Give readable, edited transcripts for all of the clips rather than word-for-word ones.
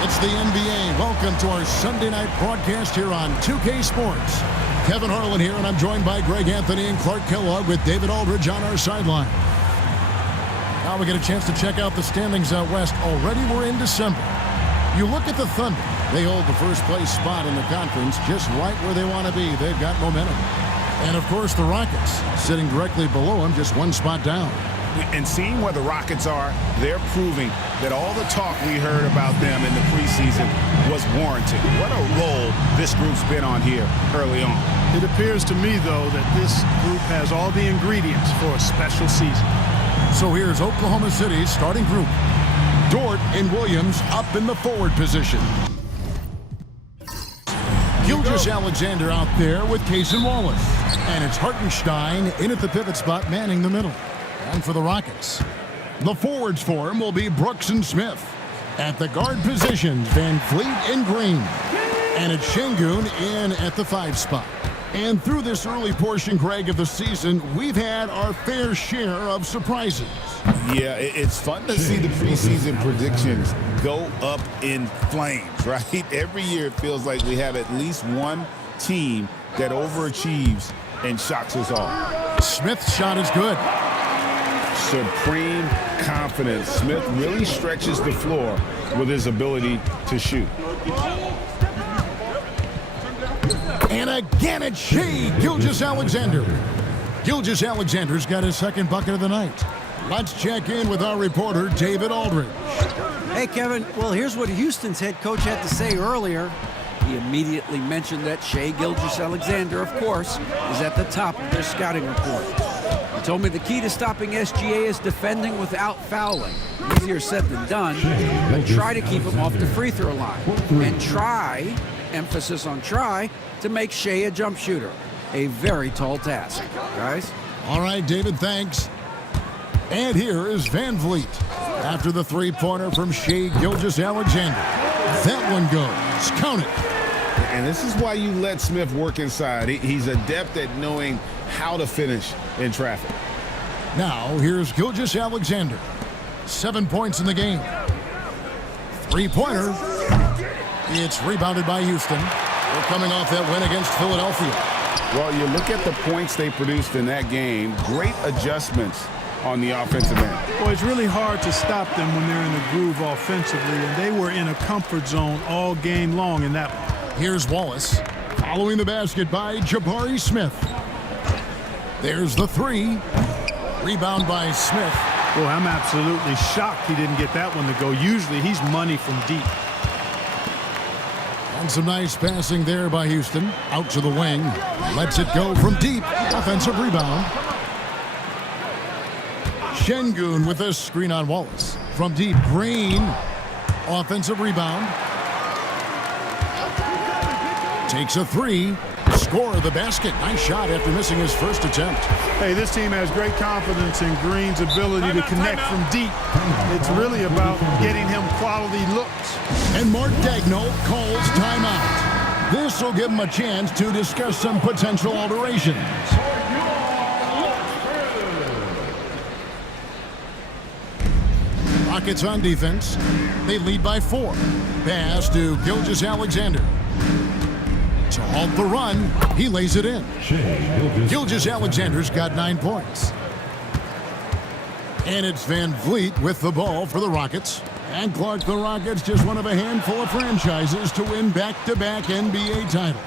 It's the NBA. Welcome to our Sunday night broadcast here on 2K Sports. Kevin Harlan here, and I'm joined by Greg Anthony and Clark Kellogg with David Aldridge on our sideline. Now we get a chance to check out the standings out west. Already we're in December. You look at the Thunder. They hold the first place spot in the conference just right where they want to be. They've got momentum. And, of course, the Rockets sitting directly below them, just one spot down. And seeing where the Rockets are, they're proving that all the talk we heard about them in the preseason was warranted. What a role this group's been on here early on. It appears to me, though, that this group has all the ingredients for a special season. So here's Oklahoma City's starting group. Dort and Williams up in the forward position. Gilgeous-Alexander out there with Case and Wallace. And it's Hartenstein in at the pivot spot, manning the middle. And for the Rockets, the forwards for him will be Brooks and Smith. At the guard positions, Van Fleet and Green. And it's Şengün in at the 5 spot. And through this early portion, Greg, of the season, we've had our fair share of surprises. Yeah, it's fun to see the preseason predictions go up in flames, right? Every year it feels like we have at least one team that overachieves and shocks us all. Smith's shot is good. Supreme confidence. Smith really stretches the floor with his ability to shoot. And again it's Shai Gilgeous-Alexander. Gilgeous-Alexander's got his second bucket of the night. Let's check in with our reporter, David Aldridge. Hey, Kevin. Well, here's what Houston's head coach had to say earlier. He immediately mentioned that Shai Gilgeous-Alexander, of course, is at the top of their scouting report. He told me the key to stopping SGA is defending without fouling. Easier said than done, but try to keep him off the free throw line. And try, emphasis on try, to make Shai a jump shooter. A very tall task, guys. All right, David, thanks. And here is Van Vliet after the three-pointer from Shai Gilgeous-Alexander. That one goes. Count it. And this is why you let Smith work inside. He's adept at knowing how to finish in traffic. Now, here's Gilgeous-Alexander. 7 points in the game. Three-pointer. It's rebounded by Houston. They're coming off that win against Philadelphia. Well, you look at the points they produced in that game. Great adjustments on the offensive end. Well, it's really hard to stop them when they're in a groove offensively, and they were in a comfort zone all game long in that one. Here's Wallace, following the basket by Jabari Smith. There's the three. Rebound by Smith. Well, I'm absolutely shocked he didn't get that one to go. Usually he's money from deep. And some nice passing there by Houston. Out to the wing. Lets it go from deep. Offensive rebound. Şengün with a screen on Wallace. From deep, Green. Offensive rebound. Takes a three. Score the basket. Nice shot after missing his first attempt. Hey, this team has great confidence in Green's ability to connect from deep. It's really about getting him quality looks. And Mark Daigneault calls timeout. This will give him a chance to discuss some potential alterations. Rockets on defense. They lead by 4. Pass to Gilgeous-Alexander. To halt the run, he lays it in. Gilgeous-Alexander's got 9 points. And it's Van Vliet with the ball for the Rockets. And Clark, the Rockets, just one of a handful of franchises to win back-to-back NBA titles.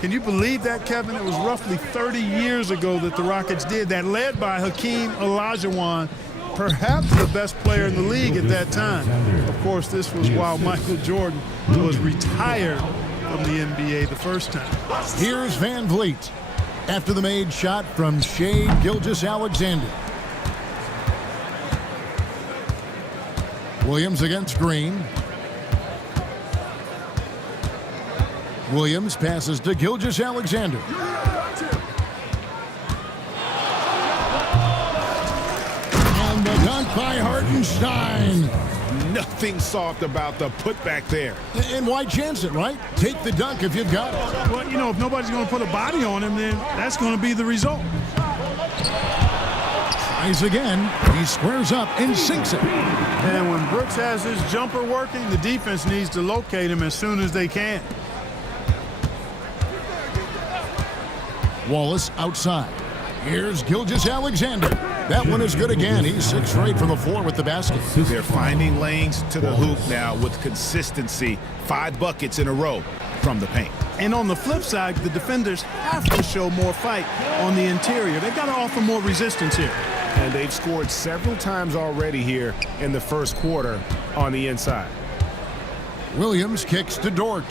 Can you believe that, Kevin? It was roughly 30 years ago that the Rockets did that, led by Hakeem Olajuwon, perhaps the best player in the league at that time. Of course, this was while Michael Jordan was retired from the NBA the first time. Here's Van Vliet after the made shot from Shai Gilgeous-Alexander. Williams against Green. Williams passes to Gilgeous-Alexander. And the dunk by Hartenstein. Nothing soft about the putback there. And why chance it, right? Take the dunk if you've got it. Well, you know, if nobody's going to put a body on him, then that's going to be the result. Tries again. He squares up and sinks it. And when Brooks has his jumper working, the defense needs to locate him as soon as they can. Wallace outside. Here's Gilgeous-Alexander. That one is good again. He's 6 for 8 from the floor with the basket. They're finding lanes to the hoop now with consistency. 5 buckets in a row from the paint. And on the flip side, the defenders have to show more fight on the interior. They've got to offer more resistance here. And they've scored several times already here in the first quarter on the inside. Williams kicks to Dort.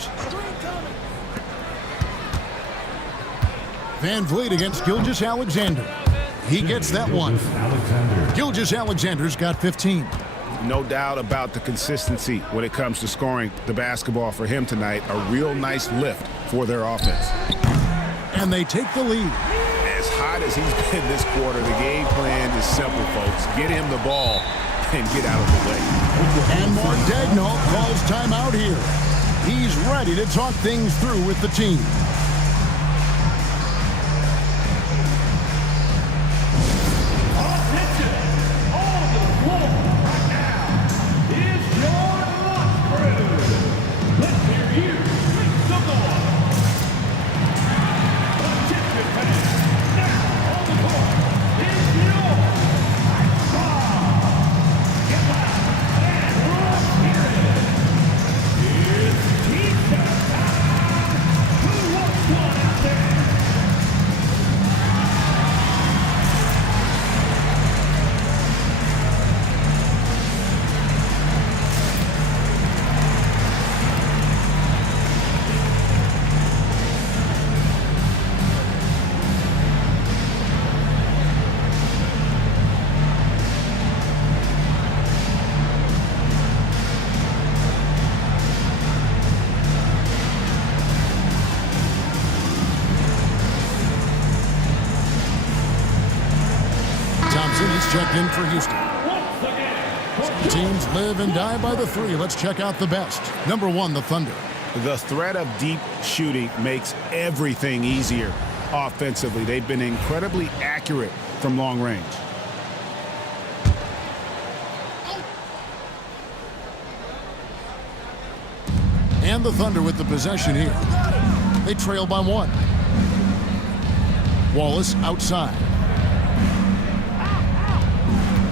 Van Vliet against Gilgeous-Alexander. He gets that one. Gilgeous-Alexander's got 15. No doubt about the consistency when it comes to scoring the basketball for him tonight. A real nice lift for their offense. And they take the lead. As hot as he's been this quarter, the game plan is simple, folks. Get him the ball and get out of the way. And Mark Daigneault calls timeout here. He's ready to talk things through with the team. He's checked in for Houston. Some teams live and die by the 3. Let's check out the best. Number 1, the Thunder. The threat of deep shooting makes everything easier offensively. They've been incredibly accurate from long range. And the Thunder with the possession here. They trail by 1. Wallace outside.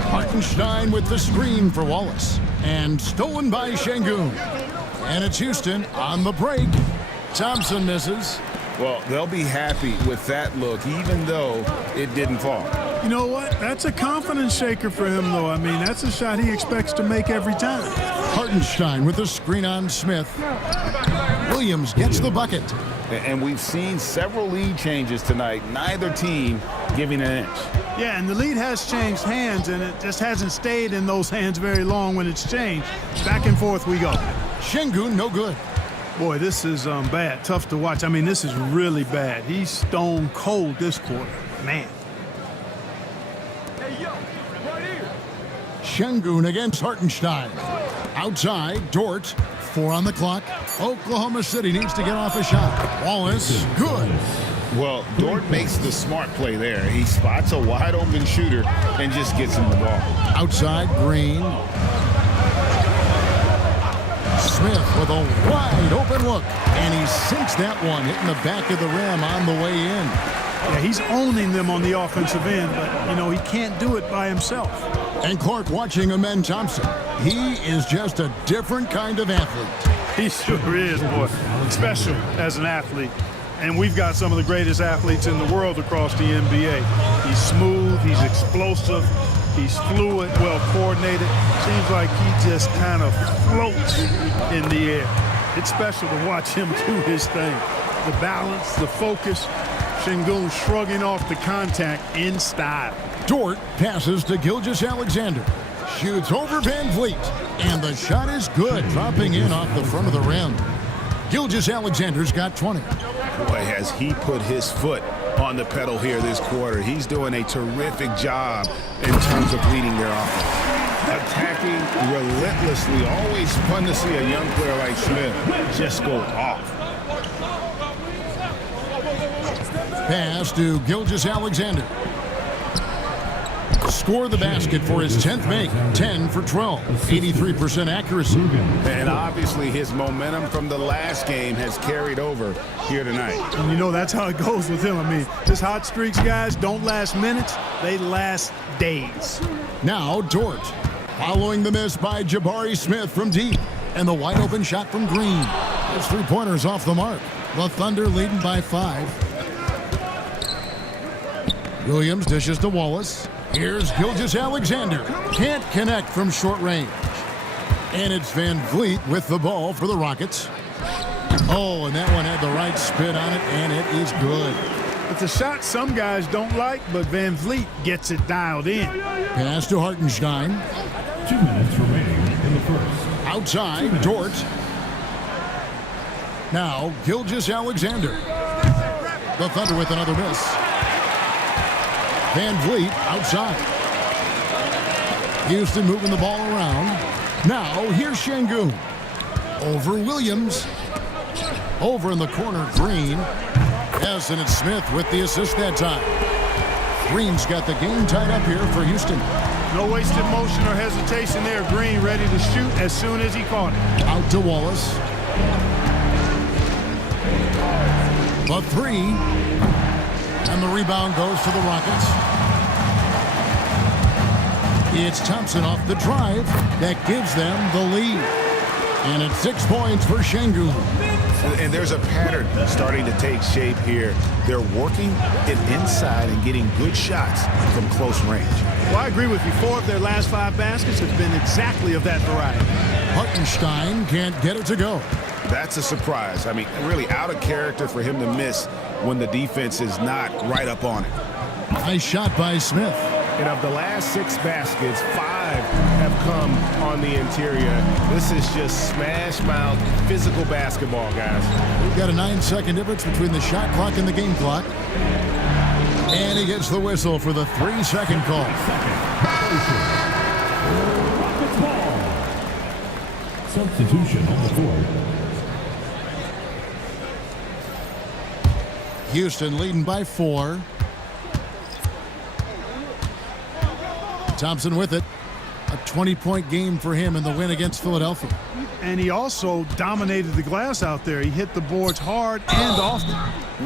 Hartenstein with the screen for Wallace. And stolen by Şengün. And it's Houston on the break. Thompson misses. Well, they'll be happy with that look, even though it didn't fall. You know what? That's a confidence shaker for him, though. I mean, that's a shot he expects to make every time. Hartenstein with the screen on Smith. Williams gets the bucket. And we've seen several lead changes tonight, neither team giving an inch. Yeah, and the lead has changed hands, and it just hasn't stayed in those hands very long when it's changed. Back and forth we go. Şengün, no good. Boy, this is bad. Tough to watch. I mean, this is really bad. He's stone cold this quarter. Man. Hey, yo, right here. Şengün against Hartenstein. Outside, Dort. 4 on the clock. Oklahoma City needs to get off a shot. Wallace, good. Well, Dort makes the smart play there. He spots a wide-open shooter and just gets him the ball. Outside, Green. Smith with a wide-open look. And he sinks that one, hitting the back of the rim on the way in. Yeah, he's owning them on the offensive end, but, you know, he can't do it by himself. And Clark watching Amen Thompson. He is just a different kind of athlete. He sure is, boy. Special as an athlete. And we've got some of the greatest athletes in the world across the NBA. He's smooth, he's explosive, he's fluid, well coordinated. Seems like he just kind of floats in the air. It's special to watch him do his thing. The balance, the focus, Şengün shrugging off the contact in style. Dort passes to Gilgeous-Alexander. Shoots over Van Vliet. And the shot is good, dropping in off the front of the rim. Gilgeous-Alexander's got 20. Boy, has he put his foot on the pedal here this quarter. He's doing a terrific job in terms of leading their offense. Attacking relentlessly. Always fun to see a young player like Smith just go off. Pass to Gilgeous-Alexander. score the basket for his 10th make. 10 for 12, 83% accuracy. And obviously his momentum from the last game has carried over here tonight. And you know, that's how it goes with him. I mean, his hot streaks, guys, don't last minutes. They last days. Now Dort, following the miss by Jabari Smith from deep. And the wide open shot from Green. His three-pointers off the mark. The Thunder leading by 5. Williams dishes to Wallace. Here's Gilgeous-Alexander. Can't connect from short range. And it's Van Vliet with the ball for the Rockets. Oh, and that one had the right spin on it, and it is good. It's a shot some guys don't like, but Van Vliet gets it dialed in. Pass to Hartenstein. 2 minutes remaining in the first. Outside, Dort. Now, Gilgeous-Alexander. The Thunder with another miss. Van Vliet outside. Houston moving the ball around. Now, here's Şengün. Over Williams. Over in the corner, Green. Yes, and it's Smith with the assist that time. Green's got the game tied up here for Houston. No wasted motion or hesitation there. Green ready to shoot as soon as he caught it. Out to Wallace. The three. And the rebound goes to the Rockets. It's Thompson off the drive. That gives them the lead. And it's 6 points for Şengün. And there's a pattern starting to take shape here. They're working it inside and getting good shots from close range. Well, I agree with you. 4 of their last 5 baskets have been exactly of that variety. Hartenstein can't get it to go. That's a surprise. I mean, really out of character for him to miss when the defense is not right up on it. Nice shot by Smith. And of the last 6 baskets, 5 have come on the interior. This is just smash mouth physical basketball, guys. We've got a 9-second difference between the shot clock and the game clock. And he gets the whistle for the 3-second call. Rockets ball. Substitution on the court. Houston leading by 4. Thompson with it. A 20-point game for him in the win against Philadelphia. And he also dominated the glass out there. He hit the boards hard and often.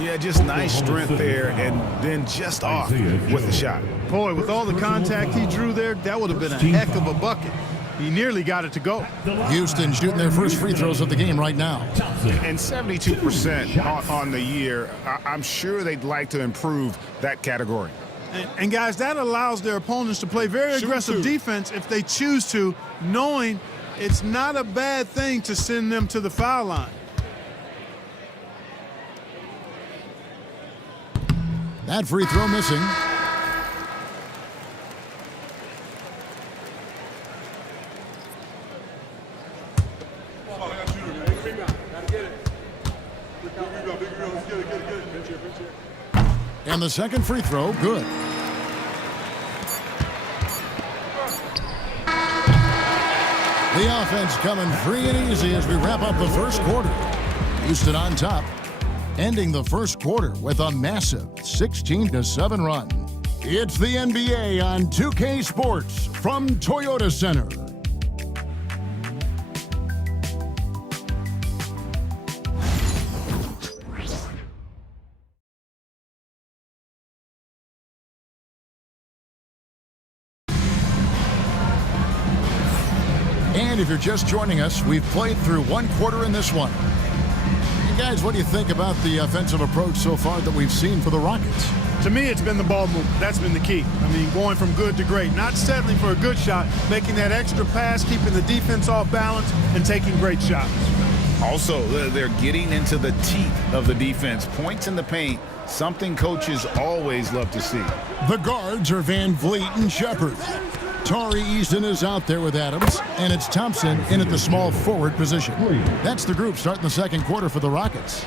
Yeah, just nice strength there and then just off with the shot. Boy, with all the contact he drew there, that would have been a heck of a bucket. He nearly got it to go. Houston shooting their first free throws of the game right now. And 72% on the year. I'm sure they'd like to improve that category. And guys, that allows their opponents to play very aggressive defense if they choose to, knowing it's not a bad thing to send them to the foul line. That free throw missing. And the second free throw, good. The offense coming free and easy as we wrap up the first quarter. Houston on top, ending the first quarter with a massive 16-7 run. It's the NBA on 2K Sports from Toyota Center. And if you're just joining us, we've played through one quarter in this one. And guys, what do you think about the offensive approach so far that we've seen for the Rockets? To me, it's been the ball movement. That's been the key. I mean, going from good to great, not settling for a good shot, making that extra pass, keeping the defense off balance, and taking great shots. Also, they're getting into the teeth of the defense. Points in the paint, something coaches always love to see. The guards are Van Vliet and Shepard. Tari Easton is out there with Adams, and it's Thompson in at the small forward position. That's the group starting the second quarter for the Rockets.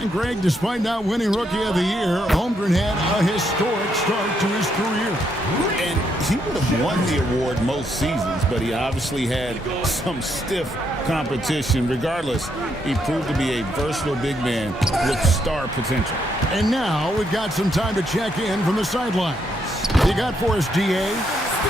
And Greg, despite not winning Rookie of the Year, Holmgren had a historic start to his career. And he would have won the award most seasons, but he obviously had some stiff competition. Regardless, he proved to be a versatile big man with star potential. And now we've got some time to check in from the sidelines. What do you got for us, DA?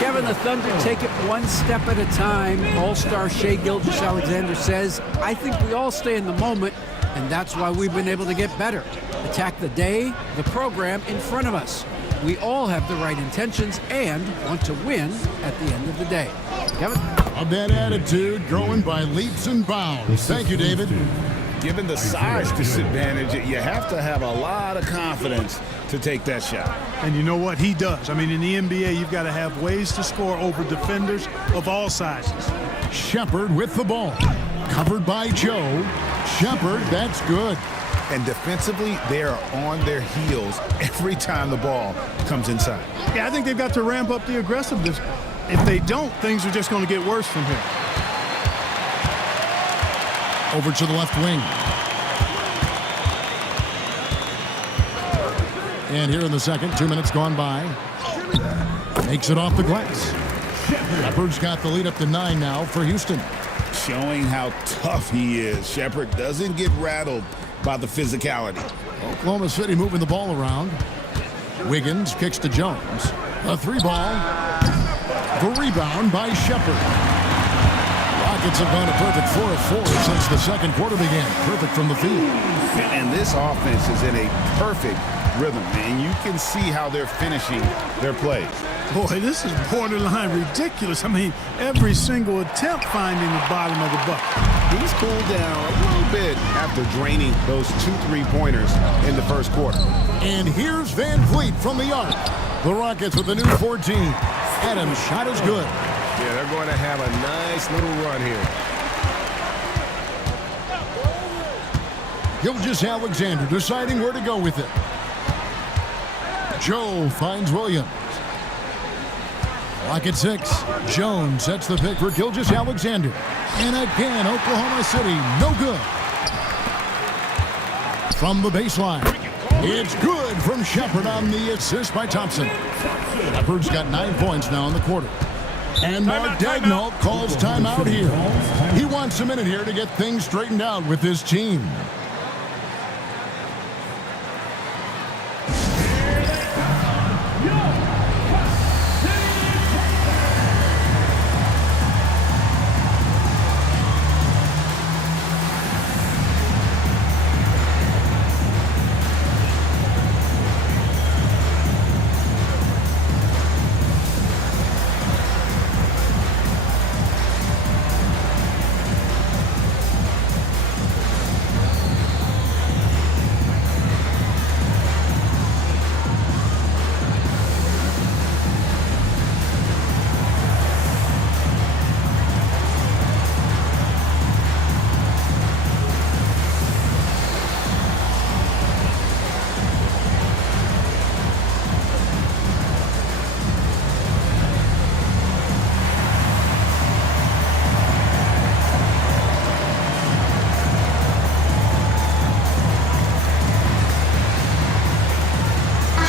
Kevin, the Thunder take it one step at a time. All-star Shai Gilgeous-Alexander says, I think we all stay in the moment, and that's why we've been able to get better. Attack the day, the program in front of us. We all have the right intentions and want to win at the end of the day. Kevin? Of that attitude growing by leaps and bounds. Thank you, David. Given the size disadvantage, you have to have a lot of confidence to take that shot. And you know what? He does. I mean, in the NBA, you've got to have ways to score over defenders of all sizes. Shepard with the ball. Covered by Joe. Shepard, that's good. And defensively, they are on their heels every time the ball comes inside. Yeah, I think they've got to ramp up the aggressiveness. If they don't, things are just going to get worse from here. Over to the left wing. And here in the second, 2 minutes gone by. Makes it off the glass. Shepard's got the lead up to 9 now for Houston. Showing how tough he is. Shepard doesn't get rattled by the physicality. Oklahoma City moving the ball around. Wiggins kicks to Jones. A 3-ball. The rebound by Shepard. Rockets have gone a perfect 4 of 4 since the second quarter began. Perfect from the field. And this offense is in a perfect rhythm, and you can see how they're finishing their plays. Boy, this is borderline ridiculous. I mean, every single attempt finding the bottom of the bucket. He's cooled down a little bit after draining those 2 3-pointers in the first quarter. And here's Van Fleet from the arc. The Rockets with the new 14. Adams' shot is good. Yeah, they're going to have a nice little run here. Gilgeous-Alexander deciding where to go with it. Joe finds Williams. Clock at 6. Jones sets the pick for Gilgeous-Alexander. And again, Oklahoma City, no good. From the baseline, it's good from Shepard on the assist by Thompson. Shepard's got 9 points now in the quarter. And Mark Daigneault calls timeout here. He wants a minute here to get things straightened out with his team.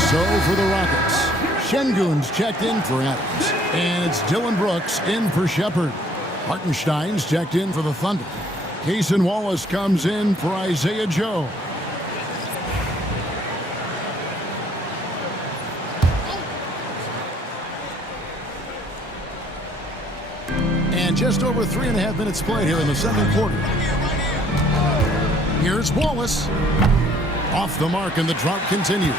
So for the Rockets, Şengün's checked in for Adams. And it's Dylan Brooks in for Shepard. Hartenstein's checked in for the Thunder. Cason Wallace comes in for Isaiah Joe. And just over 3.5 minutes played here in the second quarter. Here's Wallace. Off the mark, and the drought continues.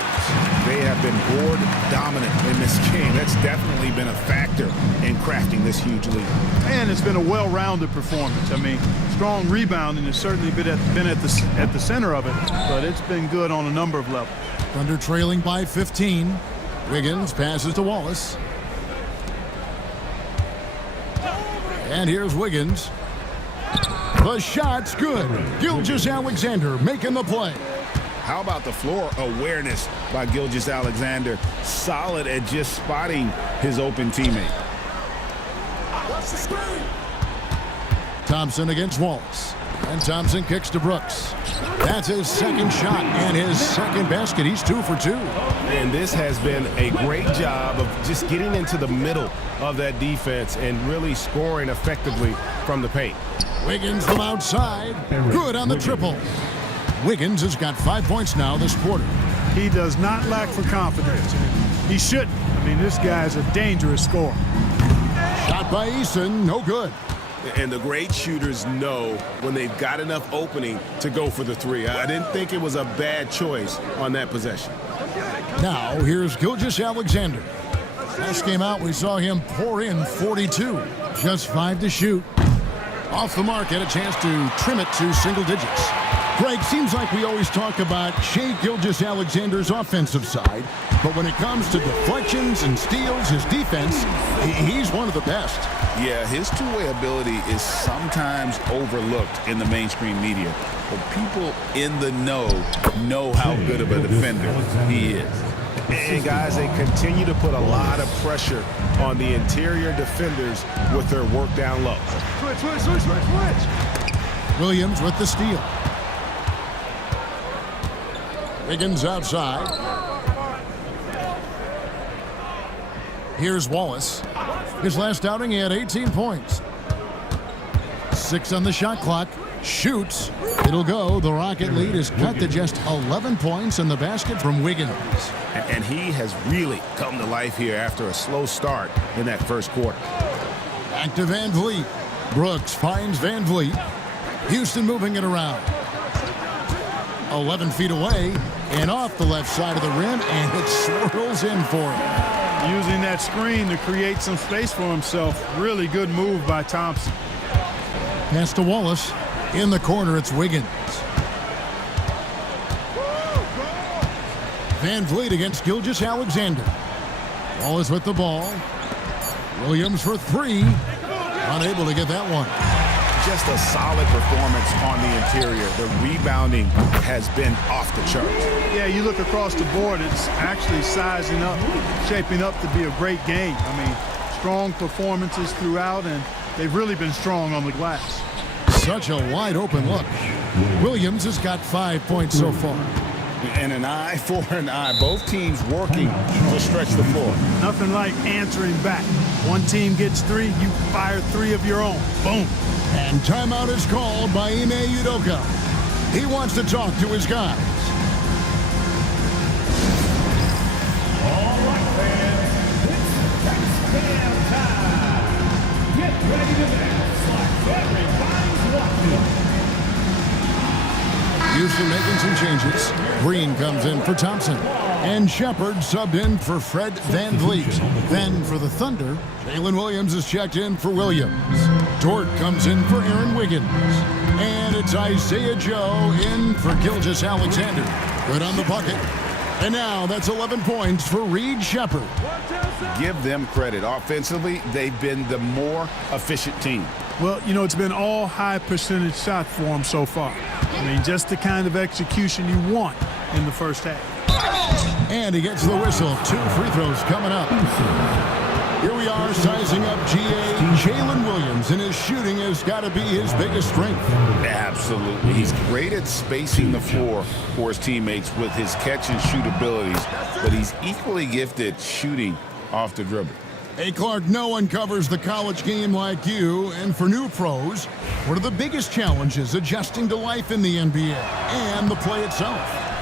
They have been board dominant in this game. That's definitely been a factor in crafting this huge lead. And it's been a well-rounded performance. I mean, strong rebounding has certainly been at the center of it, but it's been good on a number of levels. Thunder trailing by 15. Wiggins passes to Wallace. And here's Wiggins. The shot's good. Gilgeous-Alexander making the play. How about the floor awareness by Gilgeous-Alexander? Solid at just spotting his open teammate. Thompson against Wallace. And Thompson kicks to Brooks. That's his second shot and his second basket. He's 2 for 2. And this has been a great job of just getting into the middle of that defense and really scoring effectively from the paint. Wiggins from outside. Good on the triple. Wiggins has got 5 points now this quarter. He does not lack for confidence. He shouldn't. I mean, this guy's a dangerous scorer. Shot by Eason, no good. And the great shooters know when they've got enough opening to go for the three. I didn't think it was a bad choice on that possession. Now, here's Gilgeous-Alexander. Last game out, we saw him pour in 42. Just 5 to shoot. Off the mark, had a chance to trim it to single digits. Greg, seems like we always talk about Shai Gilgeous-Alexander's offensive side, but when it comes to deflections and steals, his defense, he's one of the best. Yeah, his two-way ability is sometimes overlooked in the mainstream media, but people in the know how good of a defender he is. And guys, they continue to put a lot of pressure on the interior defenders with their work down low. Switch. Williams with the steal. Wiggins outside. Here's Wallace. His last outing, he had 18 points. 6 on the shot clock. Shoots. It'll go. The Rocket lead is cut to just 11 points in the basket from Wiggins. And he has really come to life here after a slow start in that first quarter. Back to Van Vliet. Brooks finds Van Vliet. Houston moving it around. 11 feet away and off the left side of the rim, and it swirls in for him. Using that screen to create some space for himself. Really good move by Thompson. Pass to Wallace. In the corner, it's Wiggins. Van Vliet against Gilgeous-Alexander. Wallace with the ball. Williams for 3. Unable to get that one. Just a solid performance on the interior. The rebounding has been off the charts. Yeah, you look across the board, it's actually sizing up, shaping up to be a great game. I mean, strong performances throughout, and they've really been strong on the glass. Such a wide open look. Williams has got 5 points so far. And an eye for an eye. Both teams working to stretch the floor. Nothing like answering back. One team gets 3, you fire 3 of your own. Boom. And timeout is called by Ime Udoka. He wants to talk to his guys. All right, fans. It's touchdown time. Get ready to dance like everybody's watching. Houston making some changes. Green comes in for Thompson. And Shepard subbed in for Fred Van Vliet. Then for the Thunder, Jalen Williams is checked in for Williams. Dort comes in for Aaron Wiggins. And it's Isaiah Joe in for Gilgeous-Alexander. Good on the bucket. And now that's 11 points for Reed Shepard. Give them credit. Offensively, they've been the more efficient team. Well, you know, it's been all high percentage shots for them so far. I mean, just the kind of execution you want in the first half. And he gets the whistle. 2 free throws coming up. Here we are sizing up GA. Jalen Williams, and his shooting has got to be his biggest strength. Absolutely. He's great at spacing the floor for his teammates with his catch and shoot abilities, but he's equally gifted shooting off the dribble. Hey, Clark, no one covers the college game like you. And for new pros, what are the biggest challenges adjusting to life in the NBA and the play itself?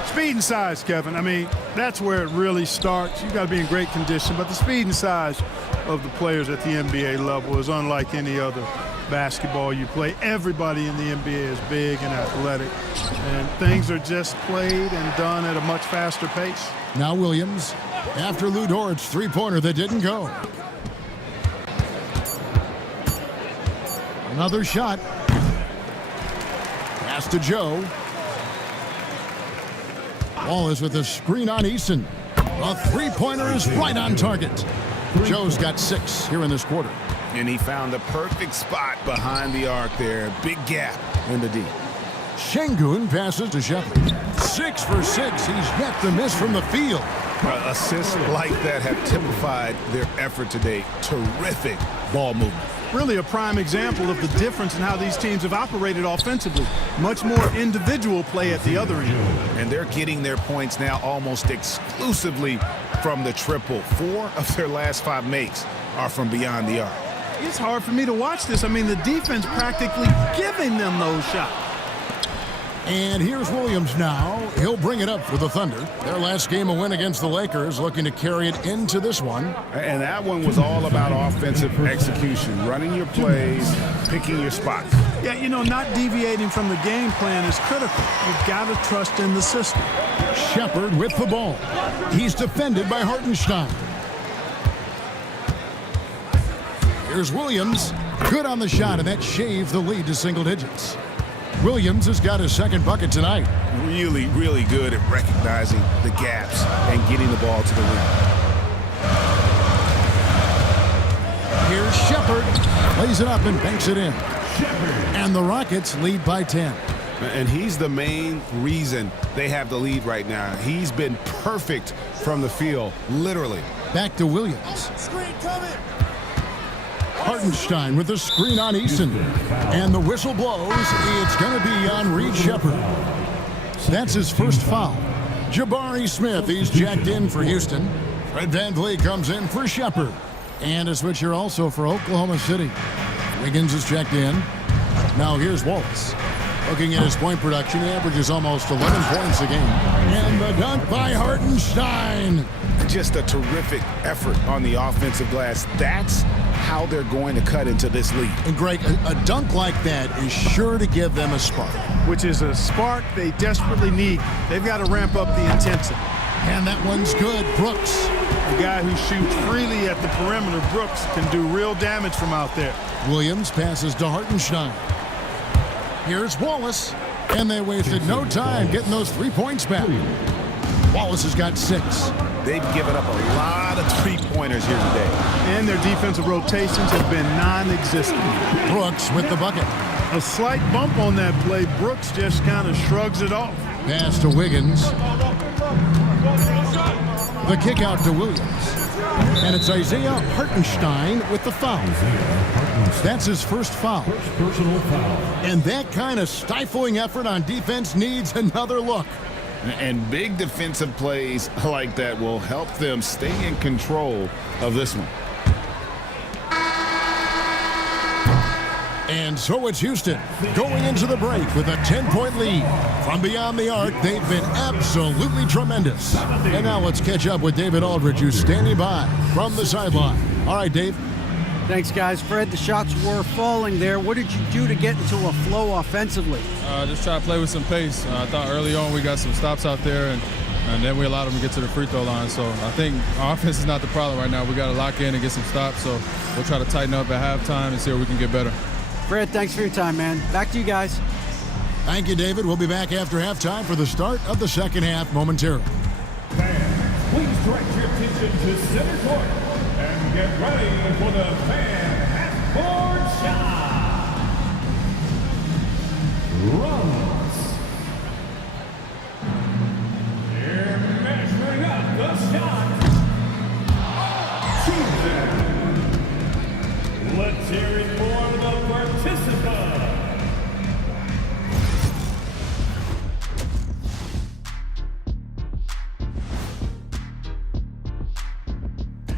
Speed and size, Kevin. I mean, that's where it really starts. You've got to be in great condition, but the speed and size of the players at the NBA level is unlike any other basketball you play. Everybody in the NBA is big and athletic, and things are just played and done at a much faster pace. Now Williams, after Lou Dort's three-pointer that didn't go. Another shot. Pass to Joe. Wallace with a screen on Eason. A three-pointer is right on target. Joe's got 6 here in this quarter. And he found the perfect spot behind the arc there. Big gap in the D. Şengün passes to Shepard. 6 for 6. He's yet to miss from the field. Assists like that have typified their effort today. Terrific ball movement. really a prime example of the difference in how these teams have operated offensively. Much more individual play at the other end. And they're getting their points now almost exclusively from the triple. 4 of their last 5 makes are from beyond the arc. It's hard for me to watch this. I mean, the defense practically giving them those shots. And here's Williams now. He'll bring it up for the Thunder. Their last game, a win against the Lakers, looking to carry it into this one. And that one was all about offensive execution, running your plays, picking your spots. Yeah, you know, not deviating from the game plan is critical. You've got to trust in the system. Shepard with the ball. He's defended by Hartenstein. Here's Williams. Good on the shot, and that shaved the lead to single digits. Williams has got his second bucket tonight. Really, really good at recognizing the gaps and getting the ball to the rim. Here's Shepard. Lays it up and banks it in. And the Rockets lead by 10. And he's the main reason they have the lead right now. He's been perfect from the field, literally. Back to Williams. Screen coming. Hartenstein with the screen on Eason. And the whistle blows. It's going to be on Reed Shepard. That's his first foul. Jabari Smith, he's jacked in for Houston. Fred VanVleet comes in for Shepard. And a switcher also for Oklahoma City. Wiggins is checked in. Now here's Wallace. Looking at his point production, he averages almost 11 points a game. And the dunk by Hartenstein. Just a terrific effort on the offensive glass. That's how they're going to cut into this lead. And Greg, a dunk like that is sure to give them a spark. Which is a spark they desperately need. They've got to ramp up the intensity. And that one's good. Brooks. The guy who shoots freely at the perimeter, Brooks, can do real damage from out there. Williams passes to Hartenstein. Here's Wallace. And they wasted no time getting those 3 points back. Wallace has got 6. They've given up a lot of three-pointers here today. And their defensive rotations have been non-existent. Brooks with the bucket. A slight bump on that play. Brooks just kind of shrugs it off. Pass to Wiggins. The kick out to Williams. And it's Isaiah Hartenstein with the foul. That's his first foul. And that kind of stifling effort on defense needs another look. And big defensive plays like that will help them stay in control of this one. And so it's Houston going into the break with a 10-point lead. From beyond the arc, they've been absolutely tremendous. And now let's catch up with David Aldridge, who's standing by from the sideline. All right, Dave. Thanks, guys. Fred, the shots were falling there. What did you do to get into a flow offensively? Just try to play with some pace. I thought early on we got some stops out there, and then we allowed them to get to the free throw line. So I think our offense is not the problem right now. We got to lock in and get some stops. So we'll try to tighten up at halftime and see where we can get better. Fred, thanks for your time, man. Back to you guys. Thank you, David. We'll be back after halftime for the start of the second half momentarily. Fans, please direct your attention to center court and get ready for the fan half-court shot. Runs. They're measuring up the shot. Season. Let's hear it for the participant.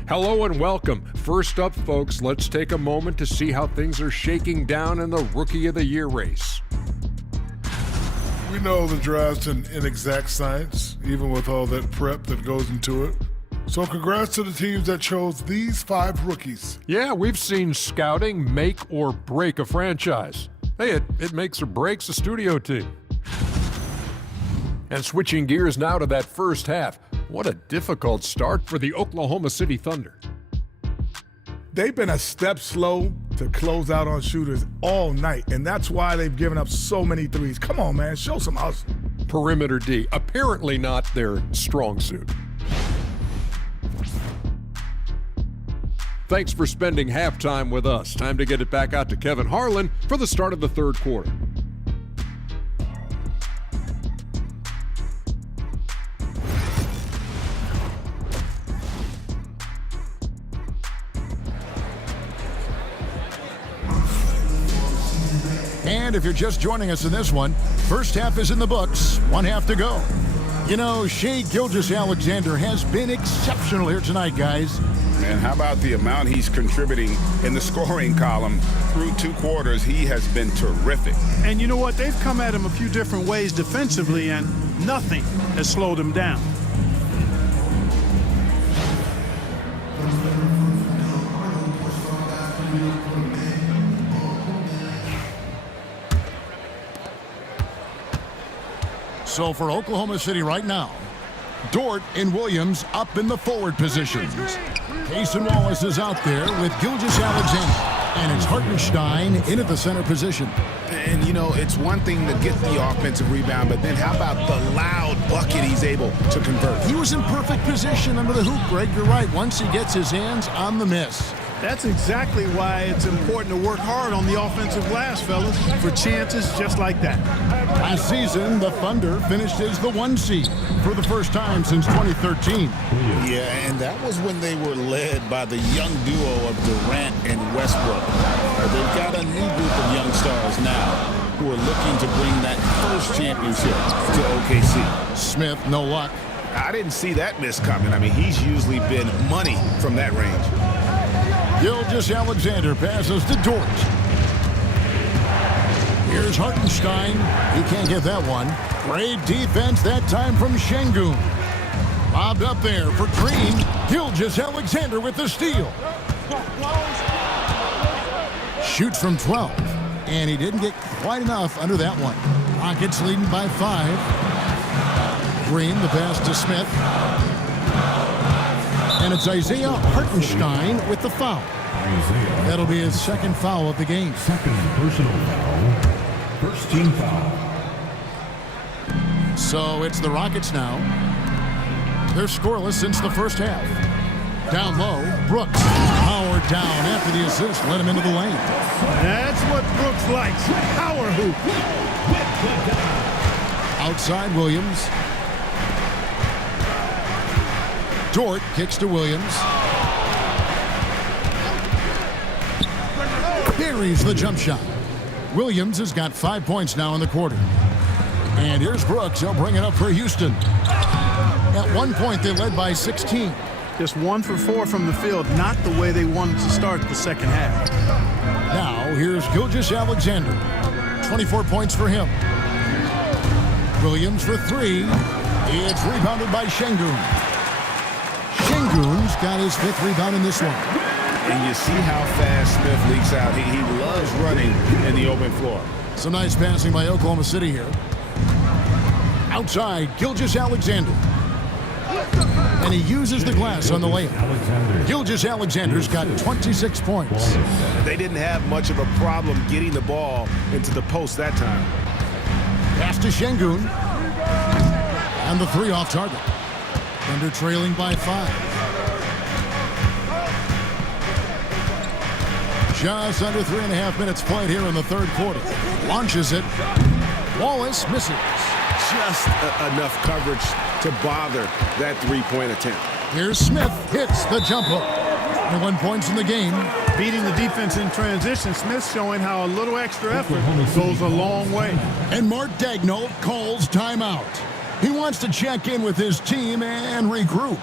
Hello and welcome. First up, folks, let's take a moment to see how things are shaking down in the Rookie of the Year race. We know the draft's an inexact science, even with all that prep that goes into it. So congrats to the teams that chose these 5 rookies. Yeah, we've seen scouting make or break a franchise. Hey, it makes or breaks a studio team. And switching gears now to that first half, what a difficult start for the Oklahoma City Thunder. They've been a step slow to close out on shooters all night, and that's why they've given up so many threes. Come on, man, show some hustle. Perimeter D, apparently not their strong suit. Thanks for spending halftime with us. Time to get it back out to Kevin Harlan for the start of the third quarter. And if you're just joining us in this one, first half is in the books, one half to go. You know, Shai Gilgeous-Alexander has been exceptional here tonight, guys. Man, how about the amount he's contributing in the scoring column through 2 quarters? He has been terrific. And you know what? They've come at him a few different ways defensively, and nothing has slowed him down. So for Oklahoma City right now, Dort and Williams up in the forward positions. Cason Wallace is out there with Gilgeous-Alexander. And it's Hartenstein in at the center position. And, you know, it's one thing to get the offensive rebound, but then how about the loud bucket he's able to convert? He was in perfect position under the hoop, Greg. You're right. Once he gets his hands on the miss. That's exactly why it's important to work hard on the offensive glass, fellas, for chances just like that. Last season, the Thunder finished as the 1 seed for the first time since 2013. Yeah, and that was when they were led by the young duo of Durant and Westbrook. They've got a new group of young stars now who are looking to bring that first championship to OKC. Smith, no luck. I didn't see that miss coming. I mean, he's usually been money from that range. Gilgeous-Alexander passes to Dort. Here's Hartenstein. He can't get that one. Great defense that time from Şengün. Bobbed up there for Green. Gilgeous-Alexander with the steal. Shoots from 12. And he didn't get quite enough under that one. Rockets leading by 5. Green, the pass to Smith. And it's Isaiah Hartenstein with the foul. That'll be his second foul of the game. Second personal foul. First team foul. So it's the Rockets now. They're scoreless since the first half. Down low, Brooks. Power down after the assist. Let him into the lane. That's what Brooks likes. Power hoop. Outside Williams. Dort kicks to Williams. Buries the jump shot. Williams has got 5 points now in the quarter. And here's Brooks. He'll bring it up for Houston. At one point, they led by 16. Just 1 for 4 from the field, not the way they wanted to start the second half. Now, here's Gilgeous-Alexander. 24 points for him. Williams for 3. It's rebounded by Şengün. Şengün's got his 5th rebound in this one. And you see how fast Smith leaks out. He loves running in the open floor. Some nice passing by Oklahoma City here. Outside, Gilgeous-Alexander. And he uses the glass on the layup. Gilgeous-Alexander's got 26 points. They didn't have much of a problem getting the ball into the post that time. Pass to Şengün. And the 3 off target. Thunder trailing by 5. Just under 3.5 minutes played here in the third quarter. Launches it. Wallace misses. Just enough coverage to bother that 3-point attempt. Here's Smith. Hits the jump hook. 21 points in the game. Beating the defense in transition, Smith showing how a little extra effort goes a long way. And Mark Daigneault calls timeout. He wants to check in with his team and regroup.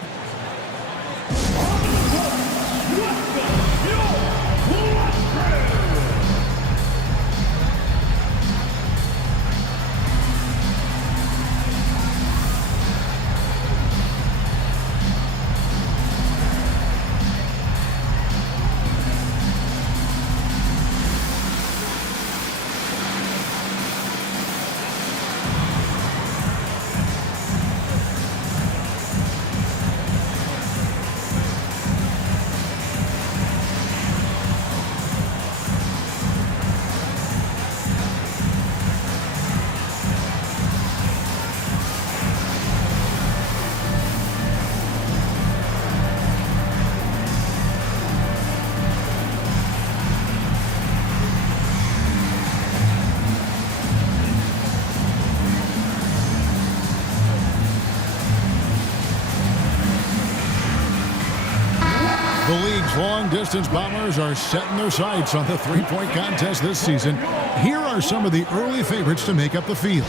long-distance Bombers are setting their sights on the three-point contest this season. Here are some of the early favorites to make up the field.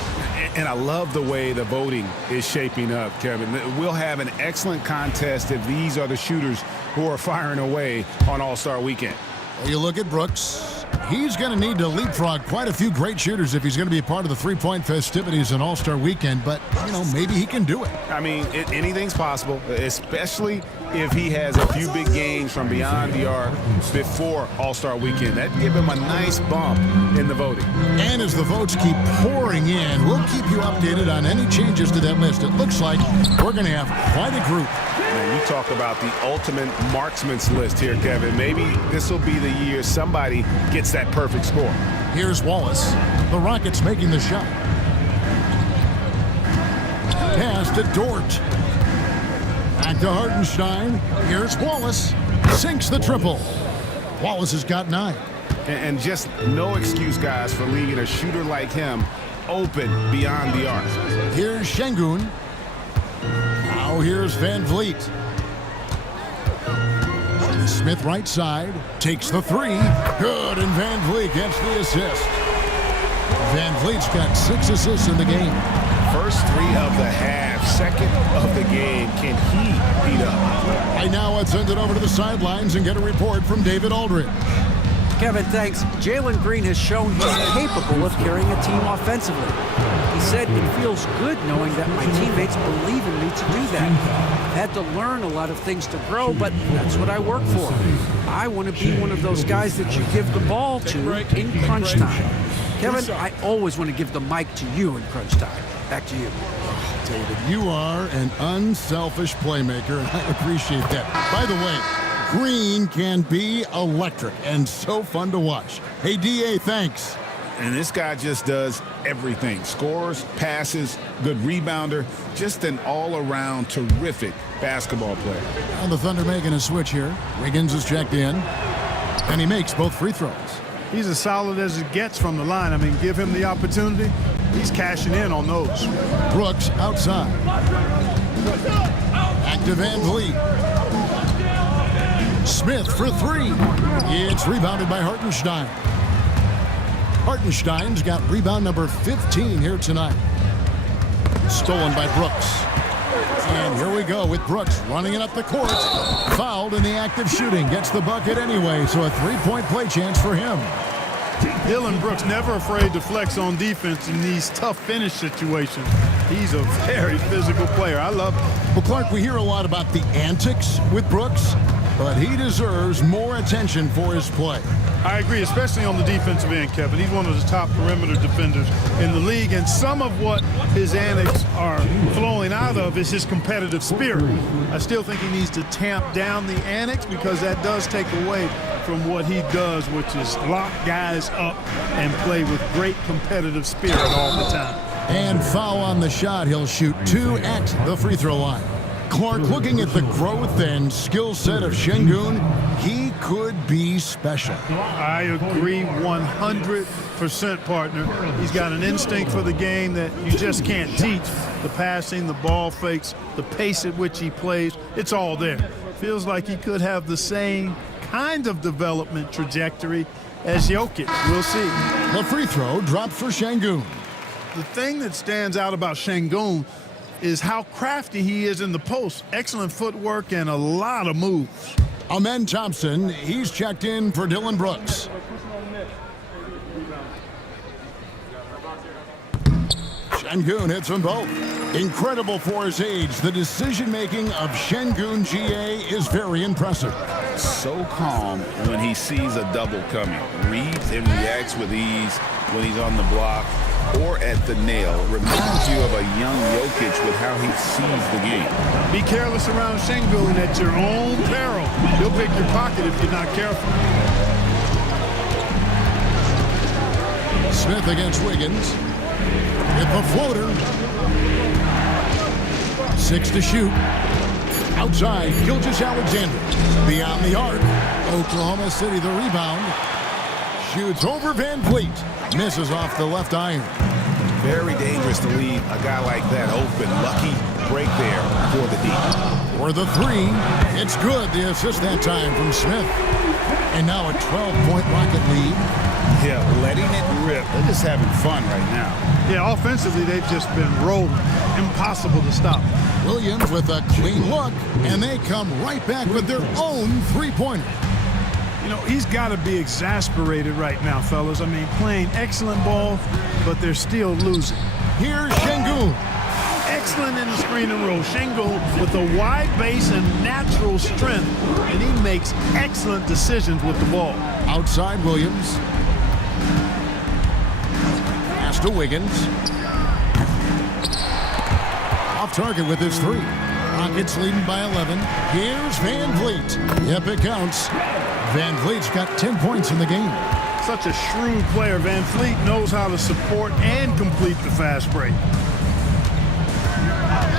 And I love the way the voting is shaping up, Kevin. We'll have an excellent contest if these are the shooters who are firing away on All-Star Weekend. Well, you look at Brooks. He's going to need to leapfrog quite a few great shooters if he's going to be a part of the three-point festivities in All-Star Weekend. But, you know, maybe he can do it. I mean, anything's possible, especially if he has a few big games from beyond the arc before All-Star Weekend. That'd give him a nice bump in the voting. And as the votes keep pouring in, we'll keep you updated on any changes to that list. It looks like we're going to have quite a group. Man, you talk about the ultimate marksman's list here, Kevin. Maybe this will be the year somebody gets that perfect score. Here's Wallace. The Rockets making the shot. Pass to Dort. Back to Hartenstein. Here's Wallace. Sinks the triple. Wallace has got 9. And just no excuse, guys, for leaving a shooter like him open beyond the arc. Here's Şengün. Now here's Van Vliet. Smith right side. Takes the 3. Good, and Van Vliet gets the assist. Van Vliet's got 6 assists in the game. First 3 of the half, second of the game. Can he beat up? Right now, let's send it over to the sidelines and get a report from David Aldridge. Kevin, thanks. Jalen Green has shown he's capable of carrying a team offensively. He said it feels good knowing that my teammates believe in me to do that. I've had to learn a lot of things to grow, but that's what I work for. I want to be one of those guys that you give the ball to in crunch time. Kevin, I always want to give the mic to you in crunch time. Back to you. David, you are an unselfish playmaker, and I appreciate that. By the way, Green can be electric and so fun to watch. Hey, D.A., thanks. And this guy just does everything. Scores, passes, good rebounder, just an all-around terrific basketball player. And the Thunder making a switch here. Wiggins is checked in, and he makes both free throws. He's as solid as it gets from the line. I mean, give him the opportunity. He's cashing in on those. Brooks outside. Back to Van Vliet. Smith for 3. It's rebounded by Hartenstein. Hartenstein's got rebound number 15 here tonight. Stolen by Brooks. And here we go with Brooks running it up the court. Fouled in the act of shooting. Gets the bucket anyway, so a 3-point play chance for him. Dillon Brooks never afraid to flex on defense in these tough finish situations. He's a very physical player. I love him. Well, Clark, we hear a lot about the antics with Brooks, but he deserves more attention for his play. I agree, especially on the defensive end, Kevin. He's one of the top perimeter defenders in the league, and some of what his antics are flowing out of is his competitive spirit. I still think he needs to tamp down the antics because that does take away from what he does, which is lock guys up and play with great competitive spirit all the time. And foul on the shot. He'll shoot 2 at the free throw line. Clark, looking at the growth and skill set of Şengün, he could be special. I agree 100%, partner. He's got an instinct for the game that you just can't teach. The passing, the ball fakes, the pace at which he plays, it's all there. Feels like he could have the same kind of development trajectory as Jokic. We'll see. The free throw dropped for Şengün. The thing that stands out about Şengün is how crafty he is in the post. Excellent footwork and a lot of moves. Amen Thompson, he's checked in for Dillon Brooks. Şengün hits them both. Incredible for his age. The decision-making of Şengün GA is very impressive. So calm when he sees a double coming. Reads and reacts with ease when he's on the block or at the nail. Reminds you of a young Jokic with how he sees the game. Be careless around Şengün at your own peril. He'll pick your pocket if you're not careful. Smith against Wiggins. Hit the floater. 6 to shoot. Outside, Gilgeous-Alexander. Beyond the arc. Oklahoma City the rebound. Shoots over Van Vliet. Misses off the left iron. Very dangerous to leave a guy like that open. Lucky break there for the D. For the three, it's good. The assist that time from Smith. And now a 12-point Rocket lead. Yeah, letting it rip. They're just having fun right now. Yeah, offensively, they've just been rolling. Impossible to stop. Williams with a clean look, and they come right back with their own three-pointer. You know, he's got to be exasperated right now, fellas. I mean, playing excellent ball, but they're still losing. Here's Şengün. Excellent in the screen and roll. Şengün with a wide base and natural strength, and he makes excellent decisions with the ball. Outside Williams. Pass to Wiggins. Off target with his three. Rockets leading by 11. Here's Van Vliet. Yep, it counts. Van Vliet's got 10 points in the game. Such a shrewd player. Van Vliet knows how to support and complete the fast break.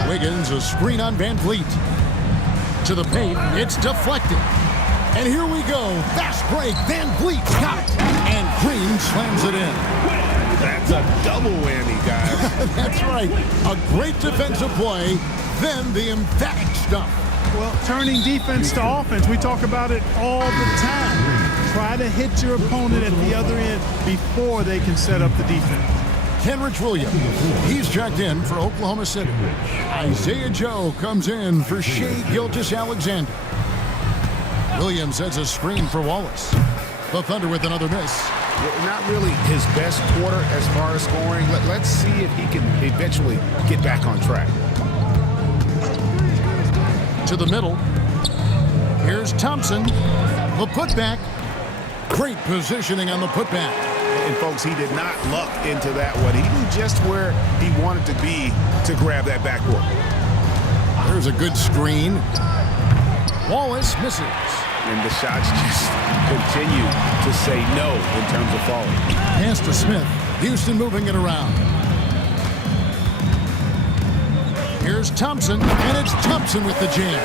Wiggins, a screen on Van Vliet. To the paint, it's deflected. And here we go. Fast break. Van Vliet's got it. And Green slams it in. That's a double whammy, guys. That's right. A great defensive play, then the emphatic stuff. Well, turning defense to offense, we talk about it all the time. Try to hit your opponent at the other end before they can set up the defense. Kenrich Williams, he's checked in for Oklahoma City. Isaiah Joe comes in for Shai Gilgeous-Alexander. Williams sets a screen for Wallace. The Thunder with another miss. Not really his best quarter as far as scoring. Let's see if he can eventually get back on track. To the middle. Here's Thompson. The putback. Great positioning on the putback. And folks, he did not luck into that one. He knew just where he wanted to be to grab that backboard. There's a good screen. Wallace misses. And the shots just continue to say no in terms of falling. Pass to Smith. Houston moving it around. Here's Thompson, and it's Thompson with the jam.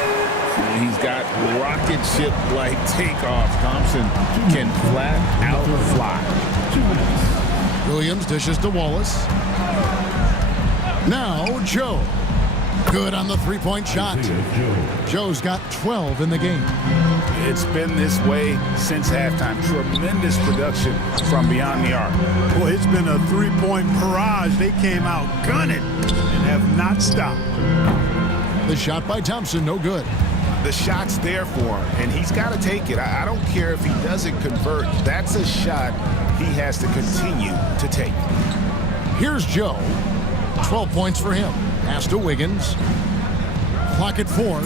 He's got rocket ship-like takeoff. Thompson can flat out fly. Williams dishes to Wallace. Now Joe. Good on the three-point shot. Joe's got 12 in the game. It's been this way since halftime. Tremendous production from beyond the arc. Boy, it's been a three-point barrage. They came out gunning and have not stopped. The shot by Thompson, no good. The shot's there for him, and he's got to take it. I don't care if he doesn't convert. That's a shot he has to continue to take. Here's Joe. 12 points for him. Pass to Wiggins. Clock at 4.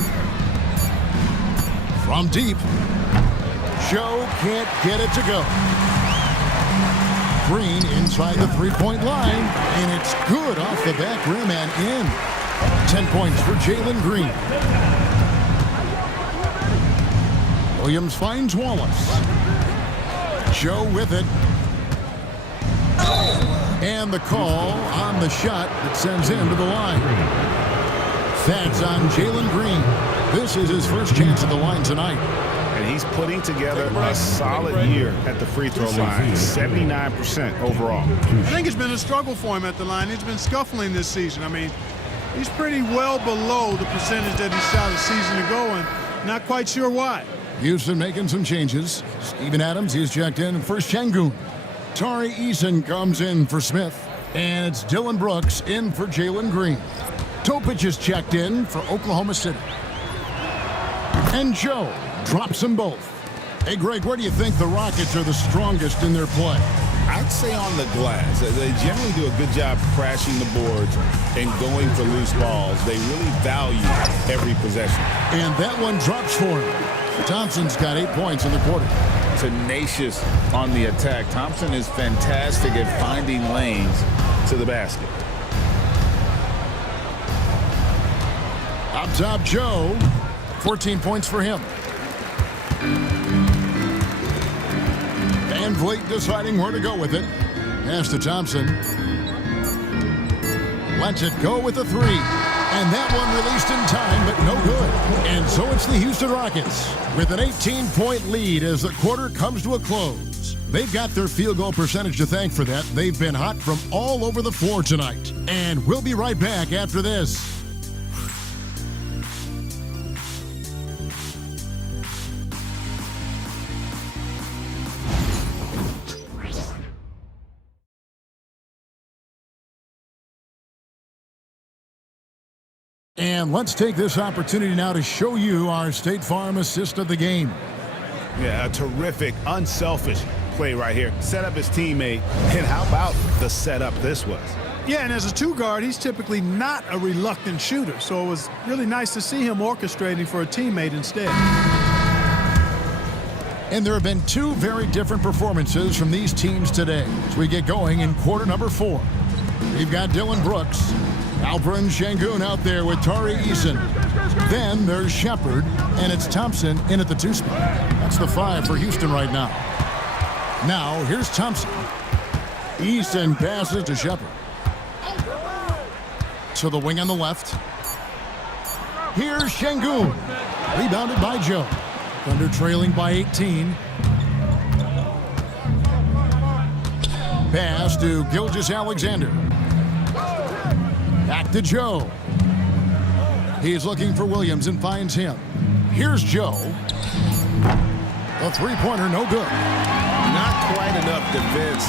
From deep. Joe can't get it to go. Green inside the three-point line, and it's good off the back rim and in. 10 points for Jalen Green. Williams finds Wallace. Joe with it. And the call on the shot that sends him to the line. That's on Jalen Green. This is his first chance at the line tonight. And he's putting together a solid year at the free throw line. 79% overall. I think it's been a struggle for him at the line. He's been scuffling this season. I mean, he's pretty well below the percentage that he shot a season ago, and not quite sure why. Houston making some changes. Steven Adams, he's checked in for Şengün. Tari Eason comes in for Smith. And it's Dylan Brooks in for Jalen Green. Topic is checked in for Oklahoma City. And Joe drops them both. Hey, Greg, where do you think the Rockets are the strongest in their play? I'd say on the glass. They generally do a good job crashing the boards and going for loose balls. They really value every possession. And that one drops for him. Thompson's got 8 points in the quarter. Tenacious on the attack. Thompson is fantastic at finding lanes to the basket. Up top, Joe. 14 points for him. Van Vliet deciding where to go with it. Pass to Thompson. Lets it go with the three. And that one released in time, but no good. And so it's the Houston Rockets with an 18-point lead as the quarter comes to a close. They've got their field goal percentage to thank for that. They've been hot from all over the floor tonight. And we'll be right back after this. And let's take this opportunity now to show you our State Farm assist of the game. Yeah, a terrific, unselfish play right here. Set up his teammate. And how about the setup this was? Yeah, and as a two-guard, he's typically not a reluctant shooter. So it was really nice to see him orchestrating for a teammate instead. And there have been two very different performances from these teams today as we get going in quarter number 4. We've got Dylan Brooks, Alperen Şengün out there with Tari Eason. Then there's Shepard, and it's Thompson in at the 2 spot. That's the 5 for Houston right now. Now, here's Thompson. Eason passes to Shepard. To the wing on the left. Here's Şengün. Rebounded by Joe. Thunder trailing by 18. Pass to Gilgeous-Alexander. Back to Joe. He's looking for Williams and finds him. Here's Joe. The three-pointer, no good. Not quite enough defense.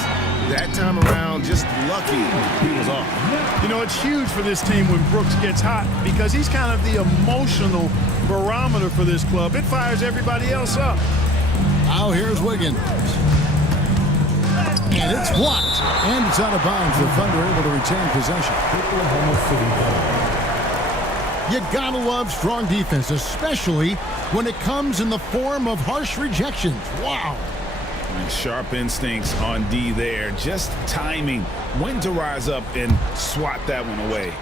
That time around, just lucky he was off. You know, it's huge for this team when Brooks gets hot because he's kind of the emotional barometer for this club. It fires everybody else up. Now here's Wiggins. And it's blocked. And it's out of bounds. The Thunder able to retain possession. You gotta love strong defense, especially when it comes in the form of harsh rejections. Wow. And sharp instincts on D there. Just timing when to rise up and swat that one away.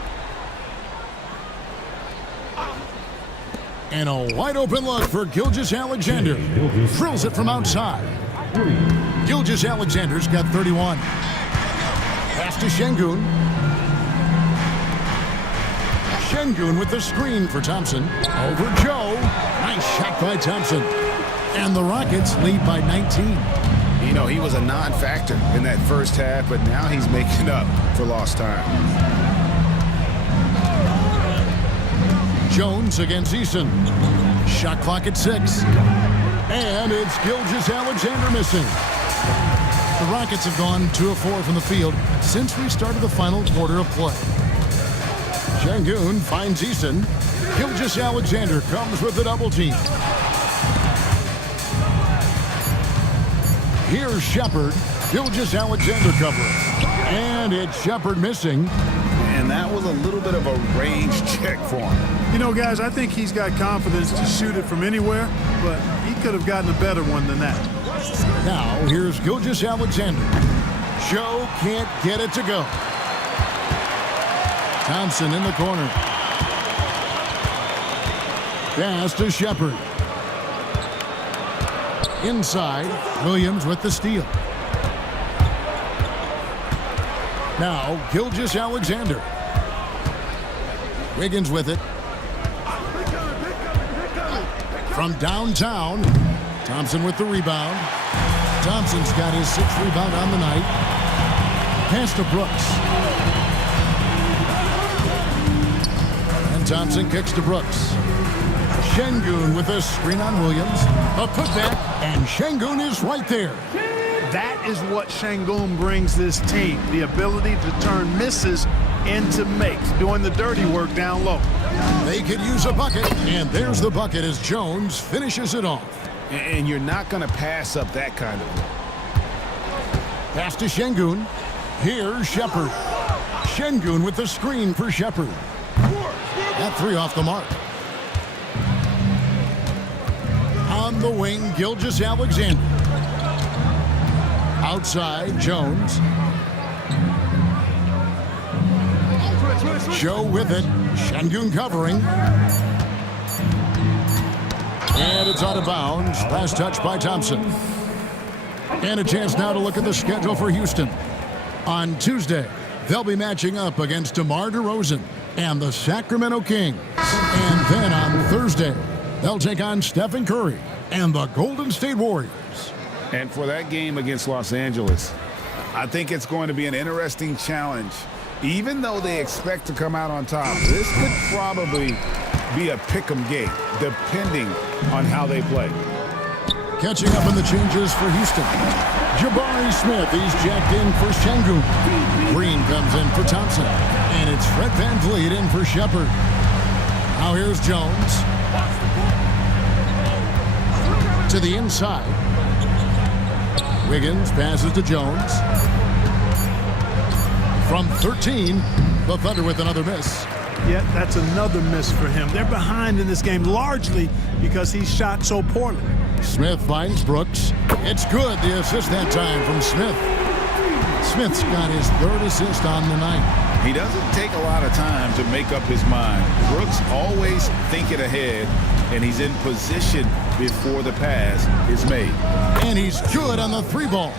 And a wide open look for Gilgeous-Alexander. Drills it from outside. Gilgeous-Alexander's got 31. Pass to Şengün. Şengün with the screen for Thompson. Over Joe. Nice shot by Thompson. And the Rockets lead by 19. You know, he was a non-factor in that first half, but now he's making up for lost time. Jones against Eason. Shot clock at 6. And it's Gilgeous-Alexander missing. The Rockets have gone 2 of 4 from the field since we started the final quarter of play. Şengün finds Eason. Gilgeous-Alexander comes with the double team. Here's Shepard. Gilgeous-Alexander covering. And it's Shepard missing. And that was a little bit of a range check for him. You know, guys, I think he's got confidence to shoot it from anywhere, but he could have gotten a better one than that. Now, here's Gilgeous-Alexander. Joe can't get it to go. Thompson in the corner. Pass to Shepard. Inside, Williams with the steal. Now, Gilgeous-Alexander. Wiggins with it. From downtown, Thompson with the rebound. Thompson's got his 6th rebound on the night. Pass to Brooks. And Thompson kicks to Brooks. Şengün with a screen on Williams. A putback, and Şengün is right there. That is what Şengün brings this team, the ability to turn misses into makes, doing the dirty work down low. They could use a bucket, and there's the bucket as Jones finishes it off. And you're not going to pass up that kind of work. Pass to Şengün. Here's Shepard. Şengün with the screen for Shepard. That 3 off the mark. On the wing, Gilgeous-Alexander. Outside, Jones. Joe with it. Şengün covering. And it's out of bounds. Last touch by Thompson. And a chance now to look at the schedule for Houston. On Tuesday, they'll be matching up against DeMar DeRozan and the Sacramento Kings. And then on Thursday, they'll take on Stephen Curry and the Golden State Warriors. And for that game against Los Angeles, I think it's going to be an interesting challenge. Even though they expect to come out on top, this could probably be a pick'em game, depending on how they play. Catching up in the changes for Houston. Jabari Smith, he's jacked in for Şengün. Green comes in for Thompson. And it's Fred VanVleet in for Shepard. Now here's Jones. To the inside. Wiggins passes to Jones. From 13, the Thunder with another miss. Yeah, that's another miss for him. They're behind in this game largely because he shot so poorly. Smith finds Brooks. It's good, the assist that time from Smith. Smith's got his third assist on the night. He doesn't take a lot of time to make up his mind. Brooks always thinking ahead, and he's in position before the pass is made. And he's good on the three ball.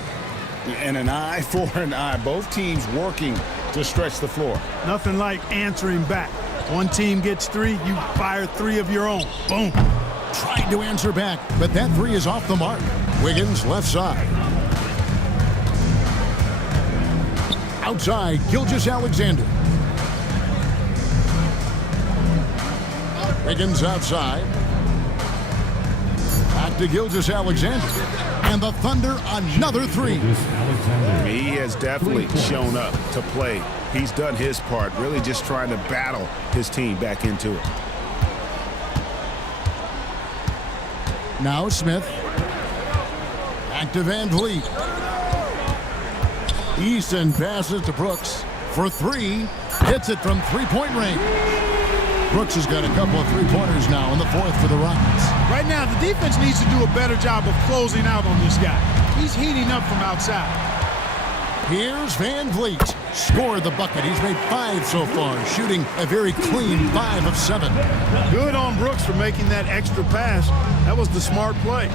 And an eye for an eye. Both teams working to stretch the floor. Nothing like answering back. One team gets three, you fire three of your own. Boom. Tried to answer back, but that three is off the mark. Wiggins left side. Outside, Gilgeous-Alexander. Wiggins outside. Back to Gilgeous-Alexander. And the Thunder, another three. He has definitely shown up to play. He's done his part, really just trying to battle his team back into it. Now Smith. Back to VanVleet. Easton passes to Brooks for three. Hits it from three-point range. Brooks has got a couple of three-pointers now in the fourth for the Rockets. Right now, the defense needs to do a better job of closing out on this guy. He's heating up from outside. Here's VanVleet. Scored the bucket. He's made 5 so far, shooting a very clean 5 of 7. Good on Brooks for making that extra pass. That was the smart play.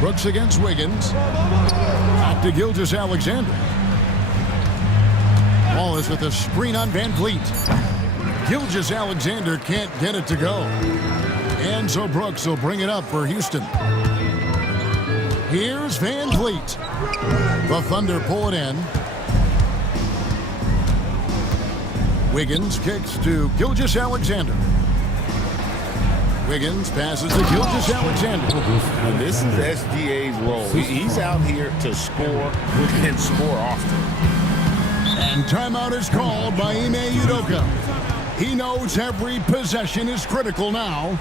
Brooks against Wiggins. Back to Gilgeous-Alexander. Wallace with a screen on VanVleet. Gilgeous-Alexander can't get it to go. And so Brooks will bring it up for Houston. Here's VanVleet. The Thunder pull it in. Wiggins kicks to Gilgeous-Alexander. Wiggins passes to Gilgeous-Alexander. And this is SGA's role. He's out here to score and score often. And timeout is called by Ime Udoka. He knows every possession is critical now.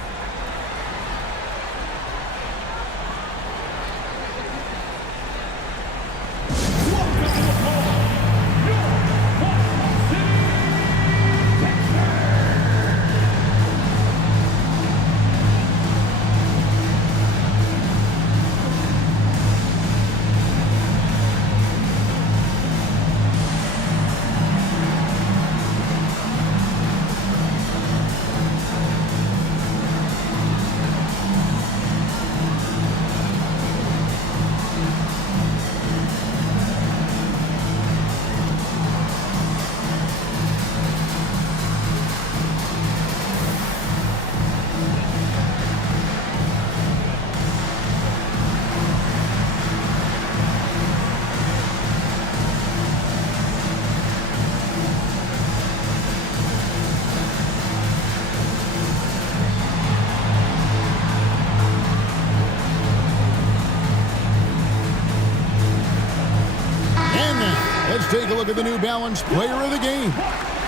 Let's take a look at the New Balance player of the game,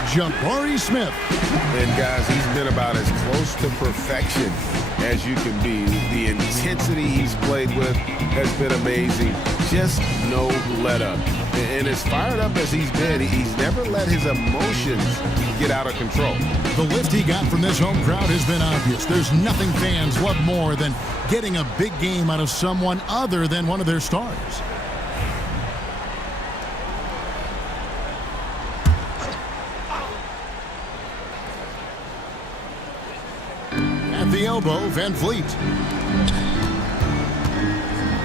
Jabari Smith. And guys, he's been about as close to perfection as you can be. The intensity he's played with has been amazing. Just no let up. And as fired up as he's been, he's never let his emotions get out of control. The lift he got from this home crowd has been obvious. There's nothing fans love more than getting a big game out of someone other than one of their stars. At the elbow, VanVleet.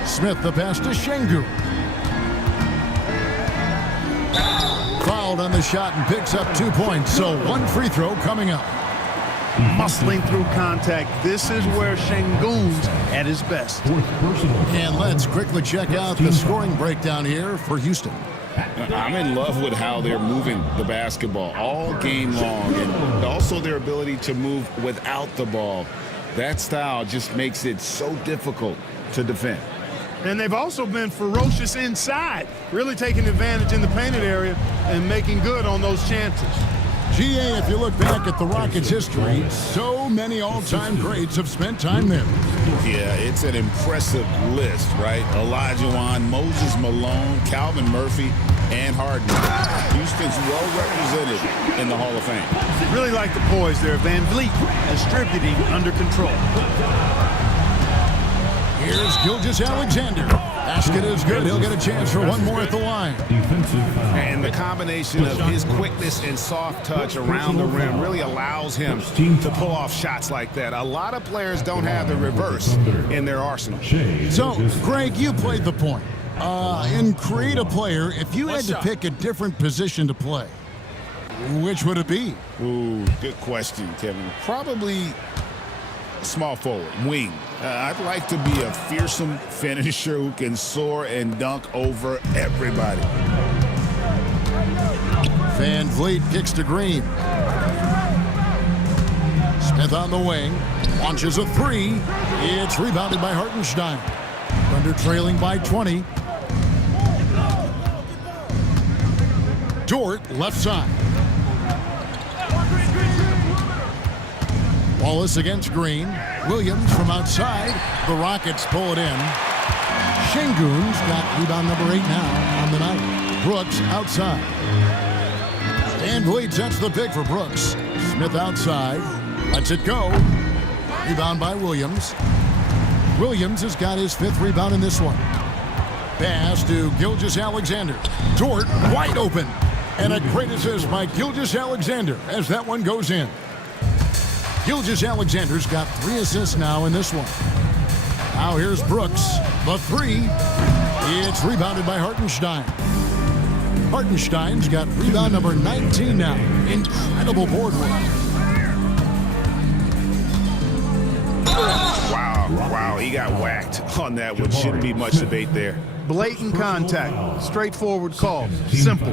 Smith the pass to Şengün. Fouled on the shot and picks up 2 points, so one free throw coming up. muscling through contact. This is where Şengün's at his best. And let's quickly check out the scoring breakdown here for Houston. I'm in love with how they're moving the basketball all game long, and also their ability to move without the ball. That style just makes it so difficult to defend. And they've also been ferocious inside, really taking advantage in the painted area and making good on those chances. GA, if you look back at the Rockets' history, so many all-time greats have spent time there. Yeah, it's an impressive list, right? Olajuwon, Moses Malone, Calvin Murphy, and Harden. Houston's well represented in the Hall of Fame. Really like the poise there. Van Vliet distributing under control. Here's Gilgeous-Alexander. Basket is good. He'll get a chance for one more at the line. And the combination of his quickness and soft touch around the rim really allows him to pull off shots like that. A lot of players don't have the reverse in their arsenal. So, Greg, you played the point. In create a player, if you had to pick a different position to play, which would it be? Ooh, good question, Kevin. Probably small forward, wing. I'd like to be a fearsome finisher who can soar and dunk over everybody. Van Vliet kicks to Green. Smith on the wing. Launches a three. It's rebounded by Hartenstein. Thunder trailing by 20. Dort left side. Wallace against Green. Williams from outside. The Rockets pull it in. Şengün's got rebound number 8 now on the night. Brooks outside. Van Vliet sets the pick for Brooks. Smith outside. Lets it go. Rebound by Williams. Williams has got his 5th rebound in this one. Pass to Gilgeous-Alexander. Dort wide open. And a great assist by Gilgeous-Alexander as that one goes in. Gilgeous-Alexander's got 3 assists now in this one. Now here's Brooks. The 3. It's rebounded by Hartenstein. Hartenstein's got rebound number 19 now. Incredible board work. Wow, he got whacked on that one. Shouldn't be much debate there. Blatant contact. Straightforward call. Simple.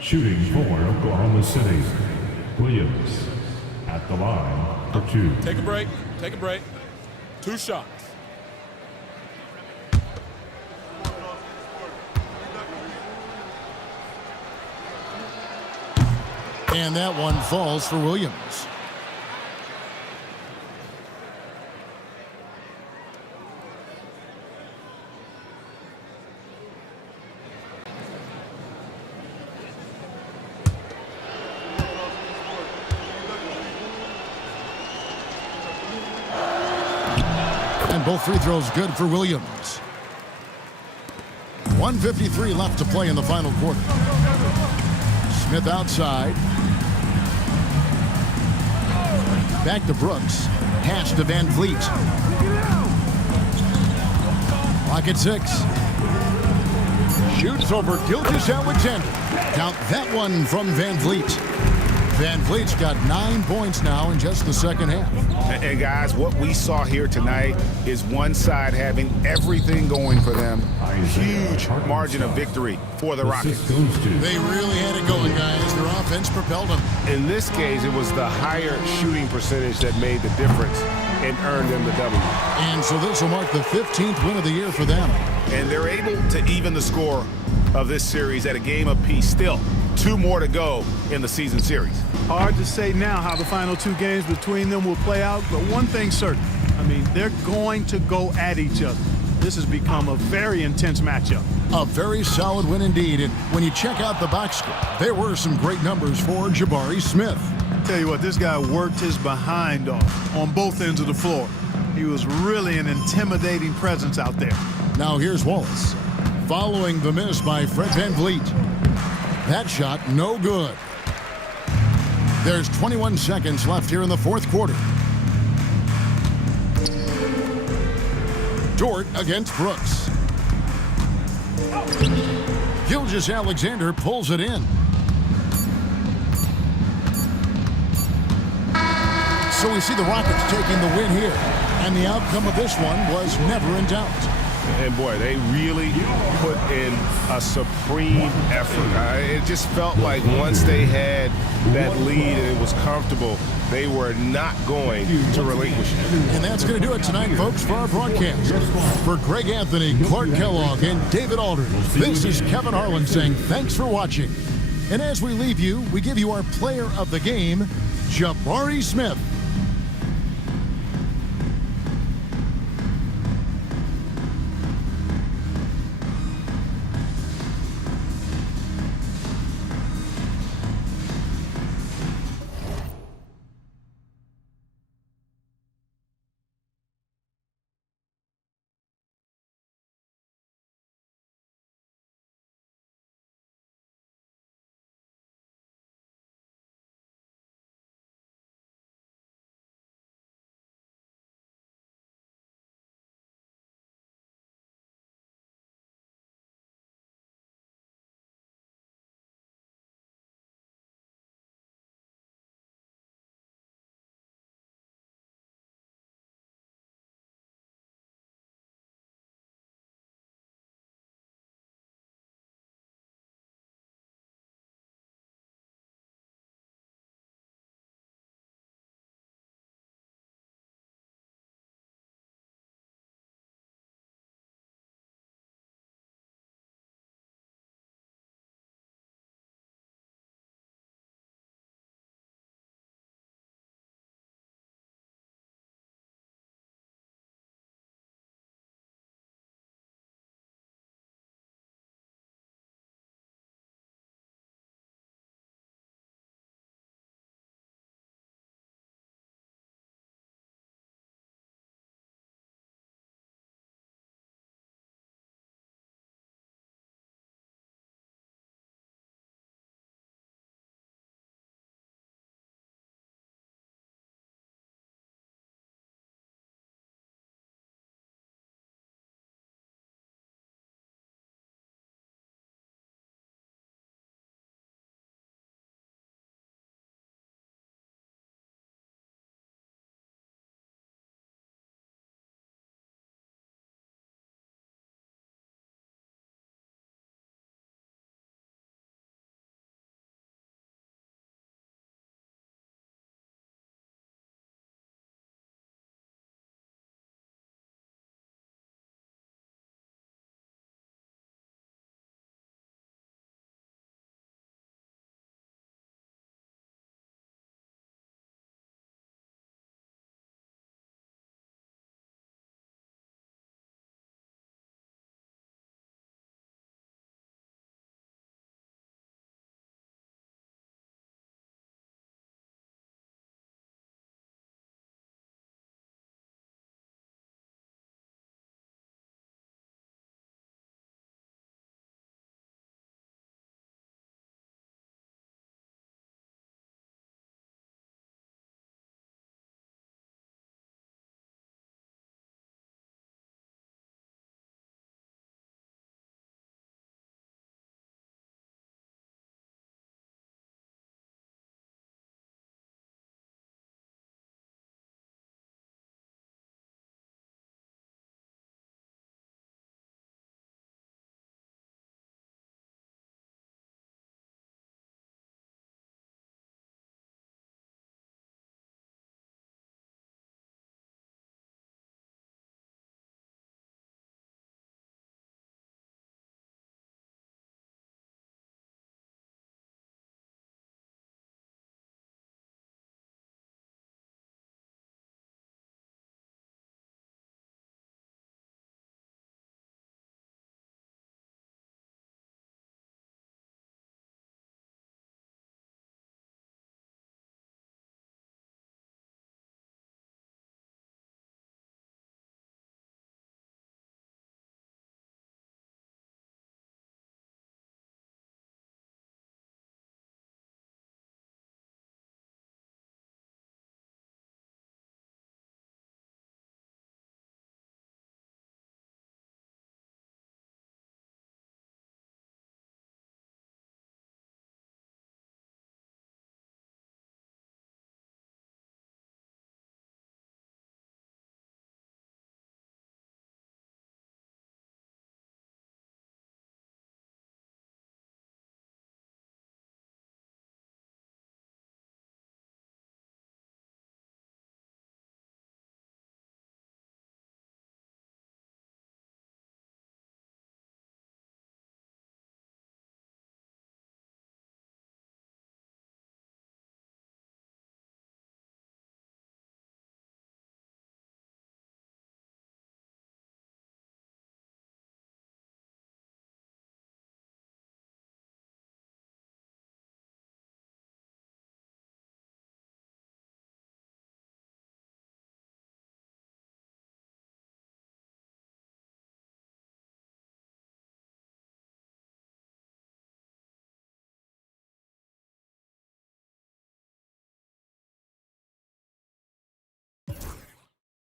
Shooting for Oklahoma City, Williams at the line for 2. Take a break. Take a break. 2 shots. And that one falls for Williams. And both free throws good for Williams. 1:53 left to play in the final quarter. Smith outside. Back to Brooks. Pass to Van Vliet. Clock at 6. Shoots over Gilgeous-Alexander. Count that one from Van Vliet. Van Vliet's got 9 points now in just the second half. And guys, what we saw here tonight is one side having everything going for them. Huge margin of victory for the Rockets. They really had it going, guys. Their offense propelled them. In this case, it was the higher shooting percentage that made the difference and earned them the W. And so this will mark the 15th win of the year for them. And they're able to even the score of this series at a game apiece. Still, 2 more to go in the season series. Hard to say now how the final 2 games between them will play out, but one thing's certain. I mean, they're going to go at each other. This has become a very intense matchup. A very solid win indeed. And when you check out the box score, there were some great numbers for Jabari Smith. Tell you what, this guy worked his behind off on both ends of the floor. He was really an intimidating presence out there. Now here's Wallace. Following the miss by Fred Van Vliet. That shot no good. There's 21 seconds left here in the 4th quarter. Dort against Brooks. Gilgeous-Alexander pulls it in. So we see the Rockets taking the win here. And the outcome of this one was never in doubt. And boy, they really put in a supreme effort. It just felt like once they had that lead and it was comfortable, they were not going to relinquish it. And that's going to do it tonight, folks, for our broadcast. For Greg Anthony, Clark Kellogg, and David Aldridge, this is Kevin Harlan saying thanks for watching. And as we leave you, we give you our player of the game, Jabari Smith.